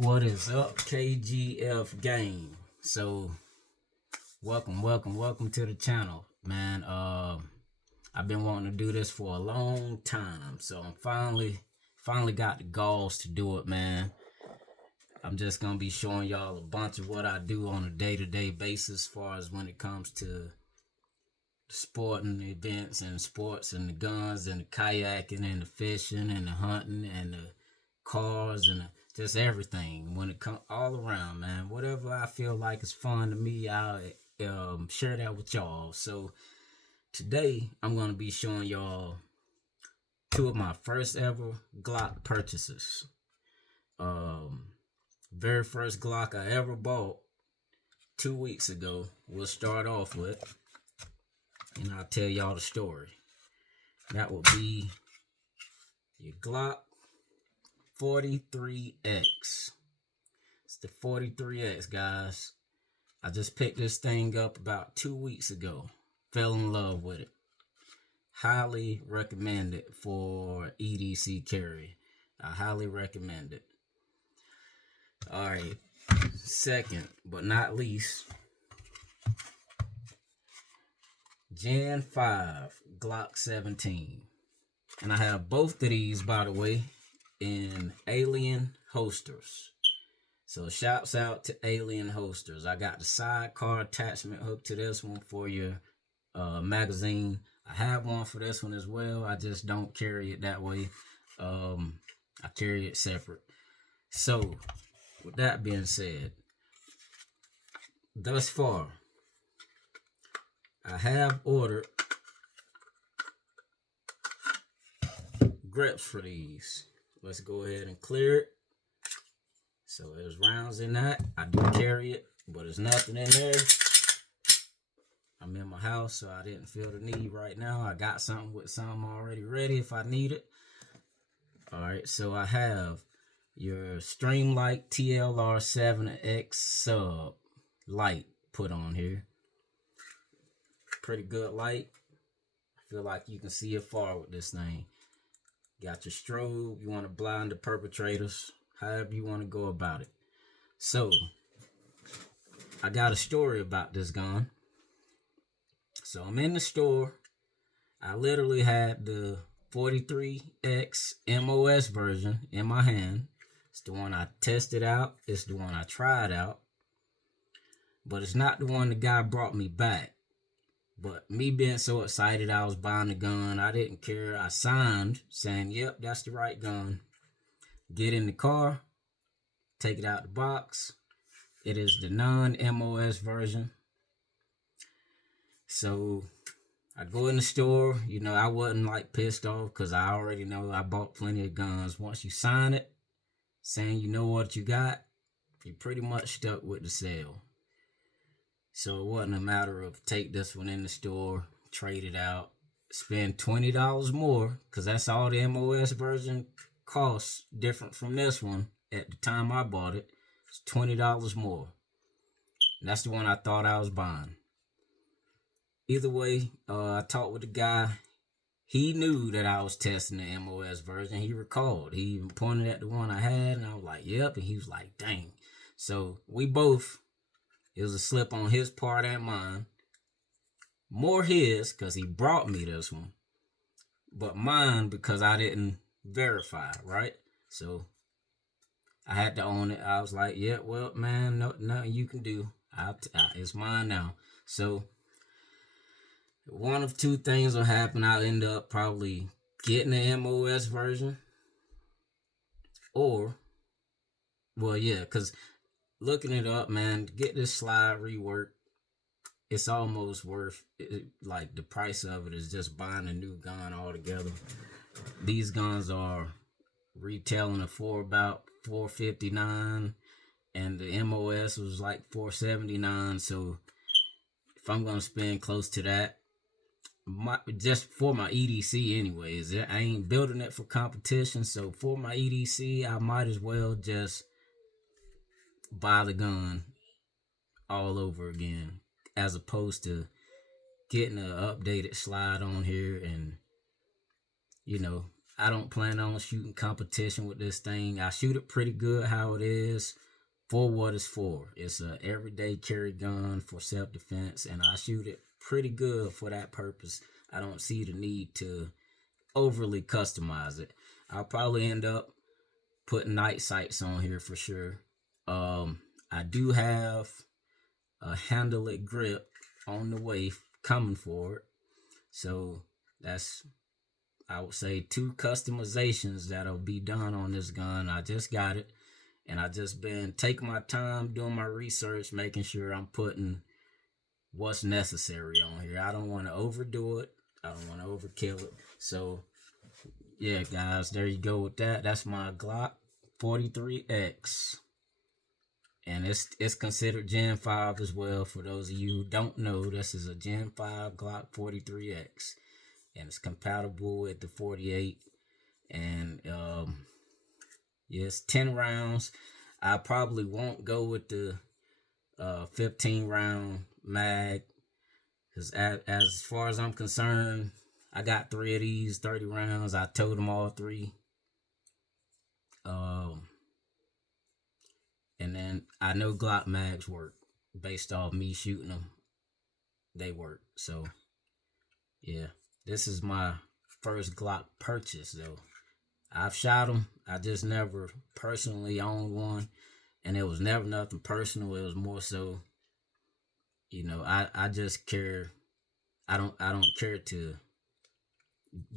What is up, KGF gang? So, welcome to the channel, man. I've been wanting to do this for a long time, so I'm finally got the galls to do it, man. I'm just gonna be showing y'all a bunch of what I do on a day-to-day basis, as far as when it comes to sporting events and sports and the guns and the kayaking and the fishing and the hunting and the cars and just everything. When it comes all around, man, whatever I feel like is fun to me, I'll share that with y'all. So today I'm gonna be showing y'all two of my first ever Glock purchases. Very first Glock I ever bought 2 weeks ago. We'll start off with, and I'll tell y'all the story. That will be your Glock 43X. It's the 43X, guys. I just picked this thing up about 2 weeks ago. Fell in love with it. Highly recommend it for EDC carry. I highly recommend it. Alright, second but not least, Gen 5 Glock 17. And I have both of these, by the way, in Alien holsters. So shouts out to Alien holsters. I got the sidecar attachment hooked to this one for your magazine. I have one for this one as well. I just don't carry it that way. I carry it separate. So with that being said, thus far I have ordered grips for these. Let's go ahead and clear it. So there's rounds in that. I do carry it, but there's nothing in there. I'm in my house, so I didn't feel the need right now. I got something with something already ready if I need it. Alright, so I have your Streamlight TLR 7X sub light put on here. Pretty good light. I feel like you can see it far with this thing. Got your strobe. You want to blind the perpetrators. However you want to go about it. So, I got a story about this gun. So, I'm in the store. I literally had the 43X MOS version in my hand. It's the one I tested out. It's the one I tried out. But it's not the one the guy brought me back. But me being so excited I was buying the gun, I didn't care. I signed saying, yep, that's the right gun. Get in the car, take it out the box. It is the non-MOS version. So I go in the store. You know, I wasn't like pissed off because I already know I bought plenty of guns. Once you sign it, saying you know what you got, you're pretty much stuck with the sale. So it wasn't a matter of take this one in the store, trade it out, spend $20 more, because that's all the MOS version costs, different from this one. At the time I bought it, it's $20 more. And that's the one I thought I was buying. Either way, I talked with the guy. He knew that I was testing the MOS version. He recalled. He even pointed at the one I had, and I was like, yep. And he was like, dang. So we both... It was a slip on his part and mine. More his, because he brought me this one. But mine, because I didn't verify, right? So, I had to own it. I was like, yeah, well, man, nothing you can do. It's mine now. So, one of two things will happen. I'll end up probably getting the MOS version. Or, well, yeah, because... looking it up, man, get this slide reworked. It's almost worth it, like the price of it is just buying a new gun altogether. These guns are retailing for about $459, and the MOS was like $479. So if I'm gonna spend close to that, just for my EDC anyways, I ain't building it for competition. So for my EDC, I might as well just buy the gun all over again, as opposed to getting an updated slide on here. And you know, I don't plan on shooting competition with this thing. I shoot it pretty good how it is for what it's for. It's a everyday carry gun for self-defense, and I shoot it pretty good for that purpose. I don't see the need to overly customize it. I'll probably end up putting night sights on here for sure. I do have a handle it grip on the way coming for it. So that's, I would say, 2 customizations that'll be done on this gun. I just got it, and I just been taking my time doing my research, making sure I'm putting what's necessary on here. I don't want to overdo it. I don't want to overkill it. So yeah, guys, there you go with that. That's my Glock 43X. And it's considered Gen 5 as well. For those of you who don't know, this is a Gen 5 Glock 43X. And it's compatible with the 48. And yeah, it's 10 rounds. I probably won't go with the 15 round mag. Because as far as I'm concerned, I got 3 of these 30 rounds. I told them all 3. And then I know Glock mags work based off me shooting them. They work. So yeah, this is my first Glock purchase though. I've shot them. I just never personally owned one, and it was never nothing personal. It was more so, you know, I just care. I don't care to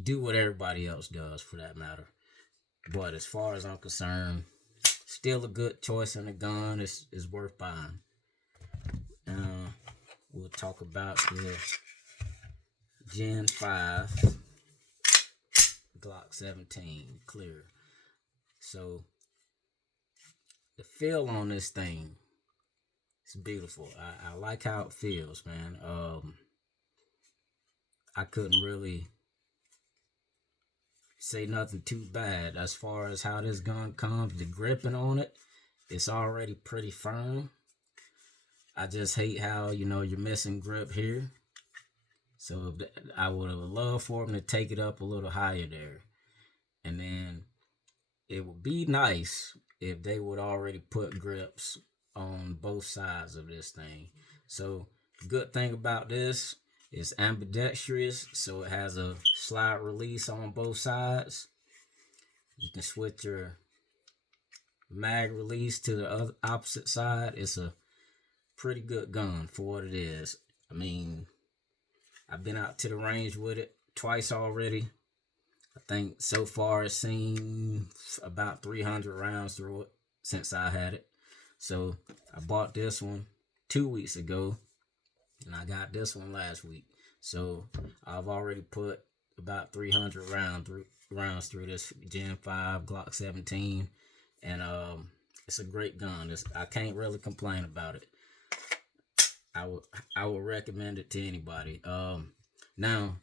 do what everybody else does for that matter. But as far as I'm concerned, still a good choice in a gun. It's worth buying. We'll talk about the Gen 5 Glock 17 clear. So the feel on this thing is beautiful. I like how it feels, man. I couldn't really say nothing too bad as far as how this gun comes. The gripping on it, it's already pretty firm. I just hate how, you know, you're missing grip here. So I would have loved for them to take it up a little higher there. And then it would be nice if they would already put grips on both sides of this thing. So the good thing about this, it's ambidextrous, so it has a slide release on both sides. You can switch your mag release to the opposite side. It's a pretty good gun for what it is. I mean, I've been out to the range with it twice already. I think so far it's seen about 300 rounds through it since I had it. So I bought this one 2 weeks ago, and I got this one last week. So I've already put about 300 rounds through this Gen 5 Glock 17, and it's a great gun. I can't really complain about it. I would recommend it to anybody. Now,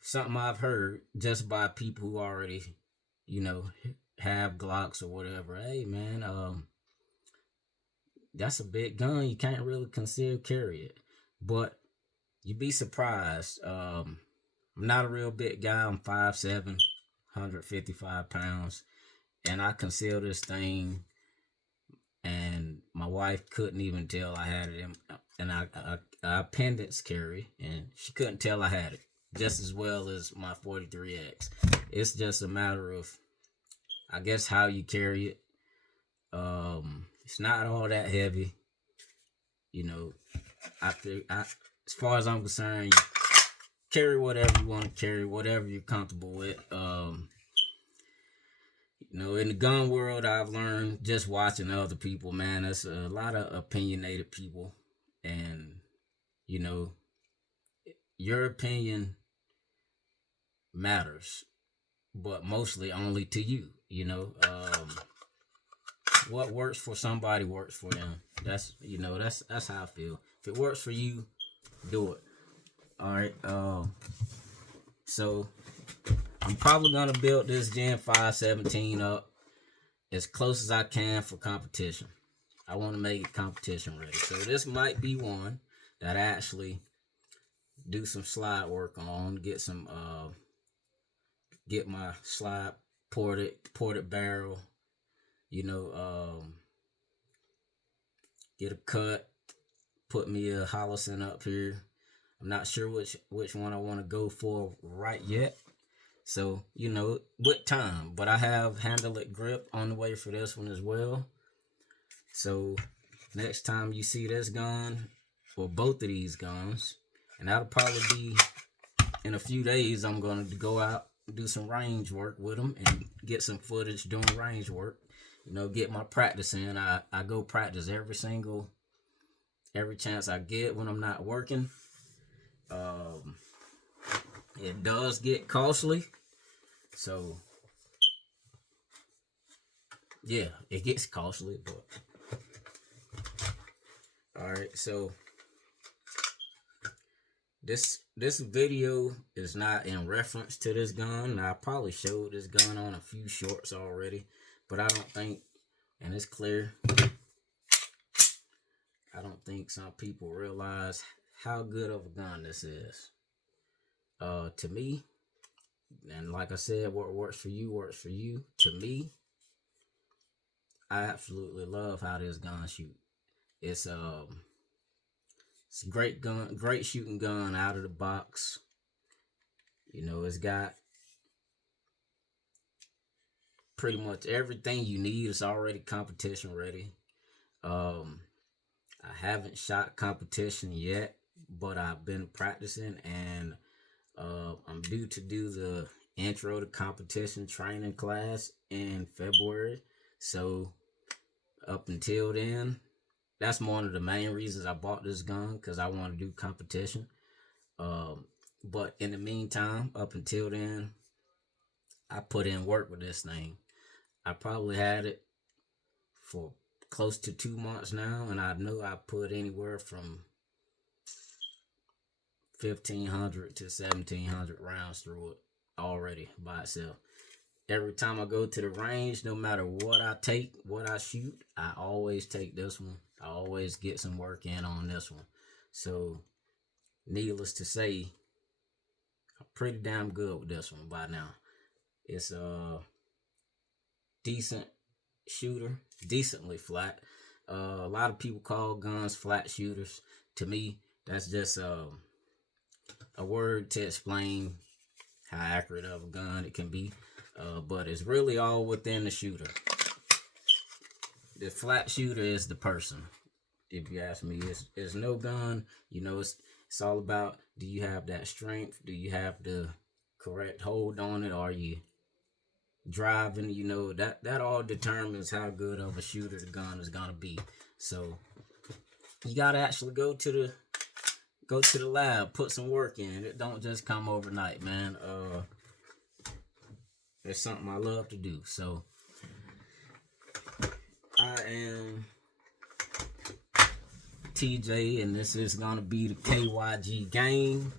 something I've heard just by people who already, you know, have Glocks or whatever. Hey man, that's a big gun. You can't really concealed carry it. But you'd be surprised. I'm not a real big guy. I'm 5'7", 155 pounds. And I conceal this thing, and my wife couldn't even tell I had it. And I appendix carry, and she couldn't tell I had it just as well as my 43X. It's just a matter of, I guess, how you carry it. It's not all that heavy. You know, as far as I'm concerned, you carry whatever you want to carry, whatever you're comfortable with. You know, in the gun world, I've learned just watching other people, man, there's a lot of opinionated people. And, you know, your opinion matters, but mostly only to you. You know, what works for somebody works for them. That's, you know, that's how I feel. If it works for you, do it. All right. So I'm probably gonna build this Gen 5 17 up as close as I can for competition. I want to make it competition ready. So this might be one that I actually do some slide work on, get some get my slide ported barrel, you know, get a cut, put me a Hollison up here. I'm not sure which one I want to go for right yet. So, you know, with time. But I have handle it grip on the way for this one as well. So next time you see this gun, or both of these guns, and that'll probably be in a few days, I'm going to go out and do some range work with them and get some footage doing range work. You know, get my practice in. I go practice every chance I get when I'm not working. It does get costly. So, yeah, it gets costly, but alright, so this video is not in reference to this gun. I probably showed this gun on a few shorts already, but I don't think, and it's clear, I don't think some people realize how good of a gun this is. To me, and like I said, what works for you works for you. To me, I absolutely love how this gun shoots. It's a great gun, great shooting gun out of the box. You know, it's got pretty much everything you need. It's already competition ready. I haven't shot competition yet, but I've been practicing, and I'm due to do the intro to competition training class in February. So up until then, that's one of the main reasons I bought this gun, because I want to do competition. But in the meantime, up until then, I put in work with this thing. I probably had it for close to 2 months now, and I know I put anywhere from 1,500 to 1,700 rounds through it already by itself. Every time I go to the range, no matter what I take, what I shoot, I always take this one. I always get some work in on this one. So, needless to say, I'm pretty damn good with this one by now. It's a decent shooter, decently flat. A lot of people call guns flat shooters. To me, that's just a word to explain how accurate of a gun it can be. But it's really all within the shooter. The flat shooter is the person. If you ask me, it's no gun. You know, it's all about, do you have that strength? Do you have the correct hold on it? Are you driving? You know, that all determines how good of a shooter the gun is gonna be. So you gotta actually go to the lab, put some work in. It don't just come overnight, man. It's something I love to do. So I am TJ, and this is gonna be the KYG game.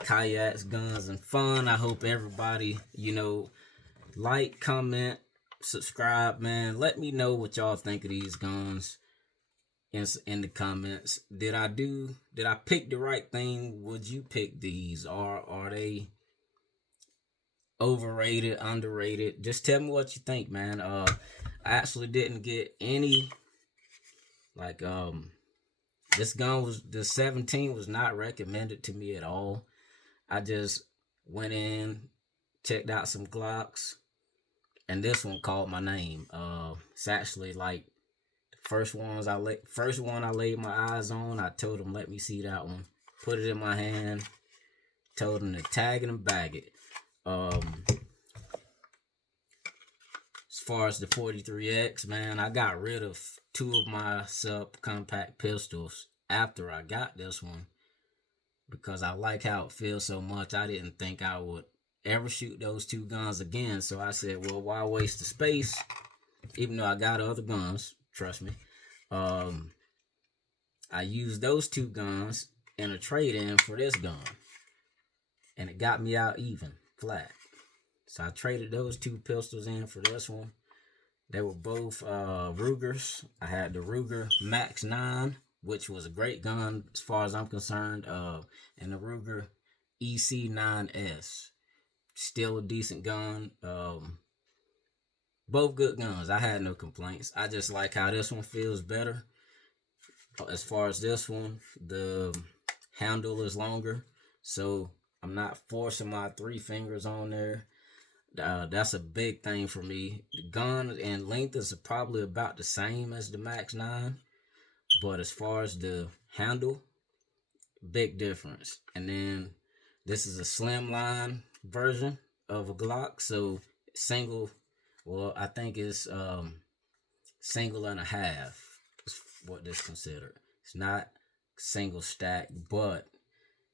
Kayaks, guns, and fun. I hope everybody, you know, like, comment, subscribe, man. Let me know what y'all think of these guns in the comments. Did I pick the right thing? Would you pick these? Or are they overrated, underrated? Just tell me what you think, man. I actually didn't get any, like, this gun the 17 was not recommended to me at all. I just went in, checked out some Glocks, and this one called my name. It's actually like the first one I laid my eyes on. I told them, let me see that one. Put it in my hand. Told them to tag it and bag it. As far as the 43X, man, I got rid of 2 of my subcompact pistols after I got this one, because I like how it feels so much. I didn't think I would ever shoot those 2 guns again. So I said, well, why waste the space? Even though I got other guns, trust me. I used those 2 guns in a trade-in for this gun, and it got me out even, flat. So I traded those 2 pistols in for this one. They were both Rugers. I had the Ruger Max 9, which was a great gun as far as I'm concerned, and the Ruger EC9S. still a decent gun. Both good guns. I had no complaints. I just like how this one feels better. As far as this one, the handle is longer, so I'm not forcing my 3 fingers on there. That's a big thing for me. The gun and length is probably about the same as the Max 9, but as far as the handle, big difference. And then this is a slimline version of a Glock, so single. Well, I think it's single and a half is what this considered. It's not single stack, but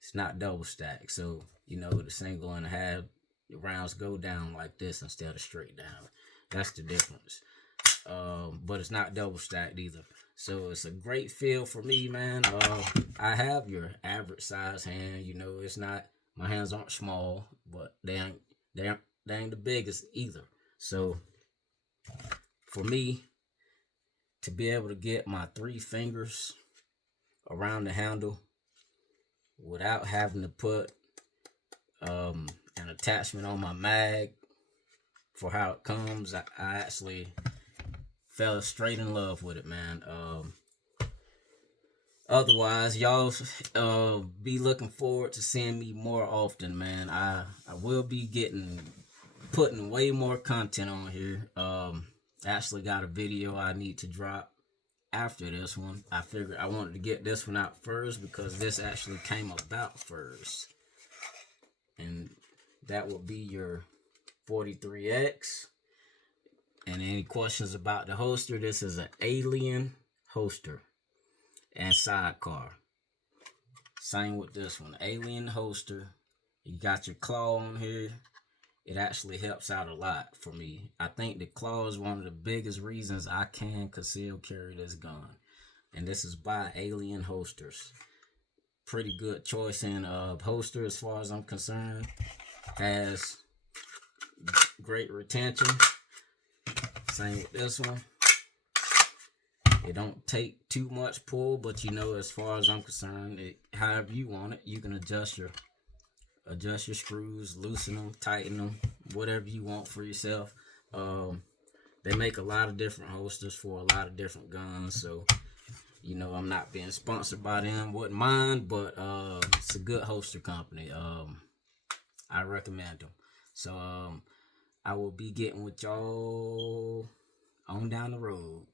it's not double stack. So the single and a half, the rounds go down like this instead of straight down. That's the difference. But it's not double stacked either. So it's a great feel for me, man. I have your average size hand. It's not, my hands aren't small, but they ain't the biggest either. So for me to be able to get my 3 fingers around the handle without having to put an attachment on my mag for how it comes, I actually fell straight in love with it, man. Otherwise, y'all be looking forward to seeing me more often, man. I will be putting way more content on here. Actually got a video I need to drop after this one. I figured I wanted to get this one out first because this actually came about first. And that will be your 43X. And any questions about the holster, this is an Alien holster and sidecar. Same with this one, Alien holster. You got your claw on here. It actually helps out a lot for me. I think the claw is one of the biggest reasons I can conceal carry this gun. And this is by Alien Holsters. Pretty good choice in holster as far as I'm concerned. Has great retention. Same with this one. It don't take too much pull, but as far as I'm concerned, however you want it, you can adjust your screws, loosen them, tighten them, whatever you want for yourself. They make a lot of different holsters for a lot of different guns, so I'm not being sponsored by them, wouldn't mind, but it's a good holster company. I recommend them. So I will be getting with y'all on down the road.